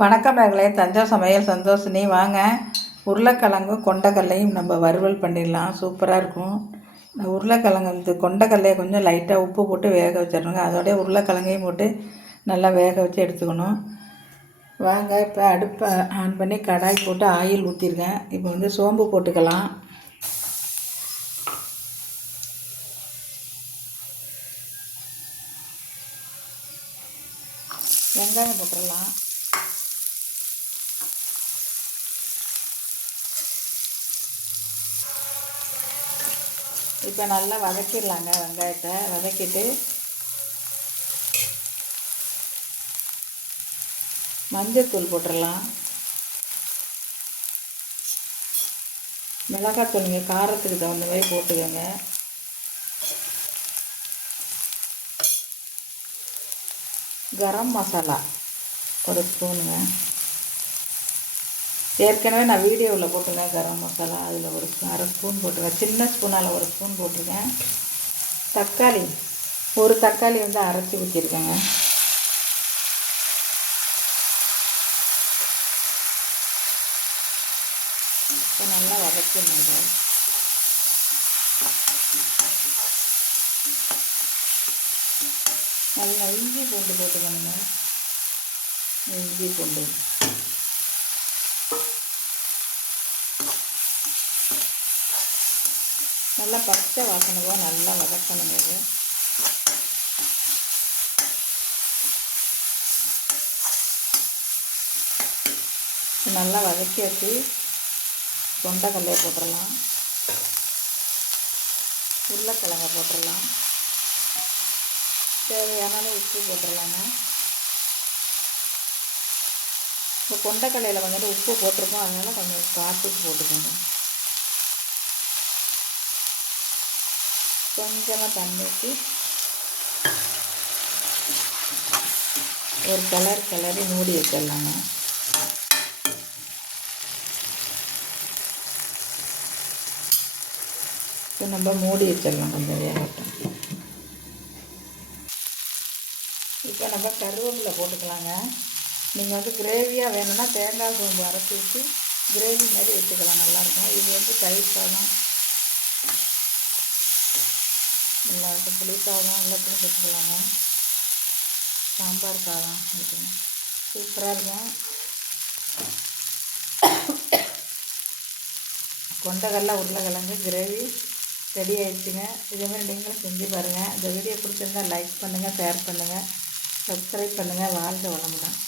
வணக்கம் மகளே, தஞ்சை சமையல் சந்தோஷினி. வாங்க, உருளைக்கிழங்கும் கொண்டக்கல்லையும் நம்ம வறுவல் பண்ணிடலாம். சூப்பராக இருக்கும். இந்த உருளைக்கிழங்கு இந்த கொண்டக்கல்லையை கொஞ்சம் லைட்டாக உப்பு போட்டு வேக வச்சிடணுங்க. அதோடய உருளைக்கிழங்கையும் போட்டு நல்லா வேக வச்சு எடுத்துக்கணும். வாங்க, இப்போ அடுப்பை ஆன் பண்ணி கடாய் போட்டு ஆயில் ஊற்றிருக்கேன். இப்போ வந்து சோம்பு போட்டுக்கலாம். வெங்காயம் போட்டுடலாம். இப்போ நல்லா வதக்கிடலாங்க. வெங்காயத்தை வதக்கிட்டு மஞ்சள்தூள் போட்டுடலாம். மிளகாத்தூள் நீங்கள் காரத்துக்கு தகுந்த மாதிரி போட்டுக்கோங்க. கரம் மசாலா ஒரு ஸ்பூனுங்க. ஏற்கனவே நான் வீடியோவில் போட்டிருக்கேன் கரம் மசாலா. அதில் ஒரு அரை ஸ்பூன் போட்டிருக்கேன். சின்ன ஸ்பூனால் ஒரு ஸ்பூன் போட்டிருக்கேன். தக்காளி ஒரு தக்காளி வந்து அரைச்சி ஊற்றிருக்கேங்க. இப்போ நல்லா வதக்கிடணும். நல்லா இஞ்சி பூண்டு போட்டுக்கணுங்க. இஞ்சி பூண்டு நல்லா பச்சை வாசனை நல்லா வதக்கணுங்க. இது நல்லா வதக்கி வச்சு கொண்டக்கல்லையை போட்டுடலாம். உருளைக்கிழங்கை போட்டுடலாம். தேவையான உப்பு போட்டுடலாங்க. இப்போ கொண்டக்கல்லையில் வந்துட்டு உப்பு போட்டிருக்கோம், அதனால் கொஞ்சம் பார்த்துட்டு போட்டுக்கோங்க. கொஞ்சமாக தண்ணி ஊற்றி ஒரு கிளறி மூடி வச்சிடலாங்க. இப்போ நம்ம மூடி வச்சிடலாம் கொஞ்சம் வேகட்டும். இப்போ நம்ம கருவேப்பிலை போட்டுக்கலாங்க. நீங்கள் வந்து கிரேவியாக வேணும்னா தேங்காய் சோம்பு அரைச்சி ஊற்றி கிரேவி மாதிரி வச்சுக்கலாம், நல்லாயிருக்கும். இது வந்து தயிர் சாதம், எல்லாருக்கும் புளி சாதம் எல்லாத்தையும் வச்சுக்கலாங்க. சாம்பார் சாதம் இருக்குங்க, சூப்பராக இருக்கும். கொண்டக்கடலை உருளைக்கிழங்கு கிரேவி ரெடி ஆகிடுச்சுங்க. இதேமாதிரி நீங்களும் செஞ்சு பாருங்கள். இந்த வீடியோ பிடிச்சிருந்தால் லைக் பண்ணுங்கள், ஷேர் பண்ணுங்கள், சப்ஸ்கிரைப் பண்ணுங்கள். வாழ்க வளமுடன்.